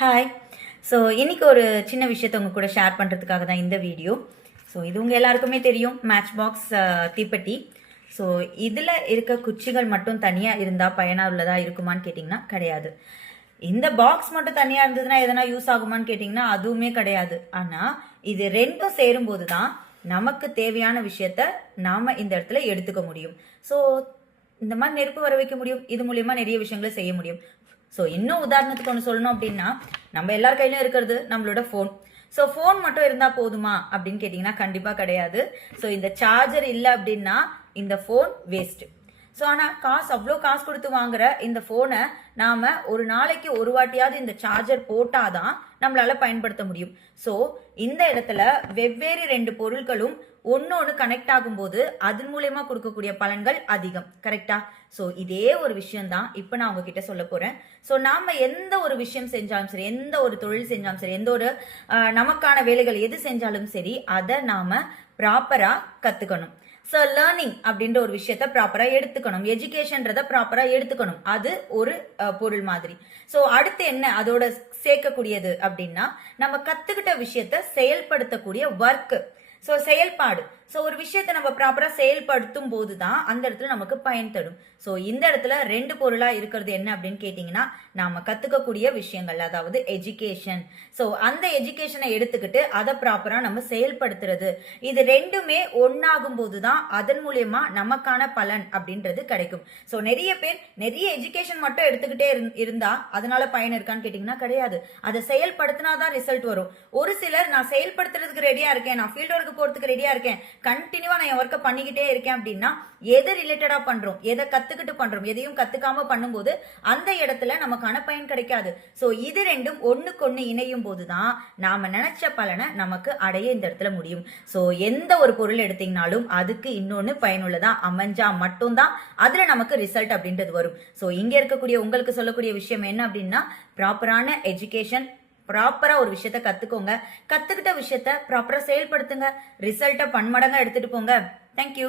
Hi. So இன்னைக்கு ஒரு சின்ன விஷயத்தை உங்க கூட ஷேர் பண்ணுறதுக்காக தான் இந்த வீடியோ. ஸோ இது உங்கள் எல்லாருக்குமே தெரியும், மேட்ச் பாக்ஸ் தீப்பெட்டி. ஸோ இதில் இருக்க குச்சிகள் மட்டும் தனியாக இருந்தால் பயனுள்ளதாக இருக்குமான்னு கேட்டிங்கன்னா கிடையாது. இந்த பாக்ஸ் மட்டும் தனியாக இருந்ததுன்னா எதனா யூஸ் ஆகுமான்னு கேட்டிங்கன்னா அதுவுமே கிடையாது. ஆனால் இது ரெண்டும் சேரும்போது தான் நமக்கு தேவையான விஷயத்த நாம் இந்த இடத்துல எடுத்துக்க முடியும். ஸோ இந்த மாதிரி நெருப்பு வர வைக்க முடியும். இது மூலியமா நிறைய விஷயங்களை செய்ய முடியும். ஸோ இன்னும் உதாரணத்துக்கு ஒன்று சொல்லணும் அப்படின்னா, நம்ம எல்லார் கையிலும் இருக்கிறது நம்மளோட ஃபோன். ஸோ ஃபோன் மட்டும் இருந்தால் போதுமா அப்படின்னு கேட்டிங்கன்னா கண்டிப்பாக கிடையாது. ஸோ இந்த சார்ஜர் இல்லை அப்படின்னா இந்த ஃபோன் வேஸ்ட்டு. ஸோ ஆனால் அவ்வளோ காசு கொடுத்து வாங்குற இந்த ஃபோனை நாம் ஒரு நாளைக்கு ஒரு வாட்டியாவது இந்த சார்ஜர் போட்டாதான் நம்மளால பயன்படுத்த முடியும். ஸோ இந்த இடத்துல வெவ்வேறு ரெண்டு பொருட்களும் ஒன்னொன்று கனெக்ட் ஆகும்போது அதன் மூலயமா கொடுக்கக்கூடிய பலன்கள் அதிகம். கரெக்டா? ஸோ இதே ஒரு விஷயம் தான் இப்போ நான் உங்ககிட்ட சொல்ல போறேன். ஸோ நாம எந்த ஒரு விஷயம் செஞ்சாலும் சரி, எந்த ஒரு தொழில் செஞ்சாலும் சரி, எந்த ஒரு நமக்கான வேலைகள் எது செஞ்சாலும் சரி, அதை நாம ப்ராப்பரா கத்துக்கணும். ஸோ லேர்னிங் அப்படின்ற ஒரு விஷயத்த ப்ராப்பரா எடுத்துக்கணும், எஜுகேஷன்றத ப்ராப்பரா எடுத்துக்கணும். அது ஒரு பொருள் மாதிரி. ஸோ அடுத்து என்ன அதோட சேர்க்கக்கூடியது அப்படின்னா, நம்ம கத்துக்கிட்ட விஷயத்த செயல்படுத்தக்கூடிய ஒர்க். ஸோ செயல்பாடு. ஸோ ஒரு விஷயத்தை நம்ம ப்ராப்பரா செயல்படுத்தும் போது தான் அந்த இடத்துல நமக்கு பயன் தரும். ஸோ இந்த இடத்துல ரெண்டு பொருளா இருக்கிறது என்ன அப்படின்னு கேட்டீங்கன்னா, நாம கத்துக்கக்கூடிய விஷயங்கள், அதாவது எஜுகேஷன். ஸோ அந்த எஜுகேஷனை எடுத்துக்கிட்டு அதை ப்ராப்பரா நம்ம செயல்படுத்துறது, இது ரெண்டுமே ஒன்னாகும் போது தான் அதன் மூலியமா நமக்கான பலன் அப்படின்றது கிடைக்கும். ஸோ நிறைய பேர் நிறைய எஜுகேஷன் மட்டும் எடுத்துக்கிட்டே இருந்தா அதனால பயன் இருக்கான்னு கேட்டீங்கன்னா கிடையாது. அதை செயல்படுத்தினாதான் ரிசல்ட் வரும். ஒரு சிலர் நான் செயல்படுத்துறதுக்கு ரெடியா இருக்கேன், நான் ஃபீல்ட் ஒர்க்கு போறதுக்கு ரெடியா இருக்கேன், கண்டினியூவா நான் என் ஒர்க்கை பண்ணிக்கிட்டே இருக்கேன் அப்படின்னா எதை ரிலேட்டடா பண்றோம், எதை கத்துக்கிட்டு பண்றோம், எதையும் கத்துக்காம பண்ணும்போது அந்த இடத்துல நமக்கான பயன் கிடைக்காது. சோ இது ரெண்டும் ஒண்ணுக்கு ஒண்ணு இணையும் போதுதான் நாம நினைச்ச பலனை நமக்கு அடைய இந்த இடத்துல முடியும். சோ எந்த ஒரு பொருள் எடுத்தீங்கனாலும் அதுக்கு இன்னொன்னு பயனுள்ளதா அமைஞ்சா மட்டும்தான் அதுல நமக்கு ரிசல்ட் அப்படின்றது வரும். சோ இங்க இருக்கக்கூடிய உங்களுக்கு சொல்லக்கூடிய விஷயம் என்ன அப்படின்னா, ப்ராப்பரான எஜுகேஷன், ப்ராப்பரா ஒரு விஷயத்த கத்துக்கோங்க, கத்துக்கிட்ட விஷயத்த ப்ராப்பரா செயல்படுத்துங்க, ரிசல்ட்டை பன்மடங்கா எடுத்துட்டு போங்க. தேங்க்யூ.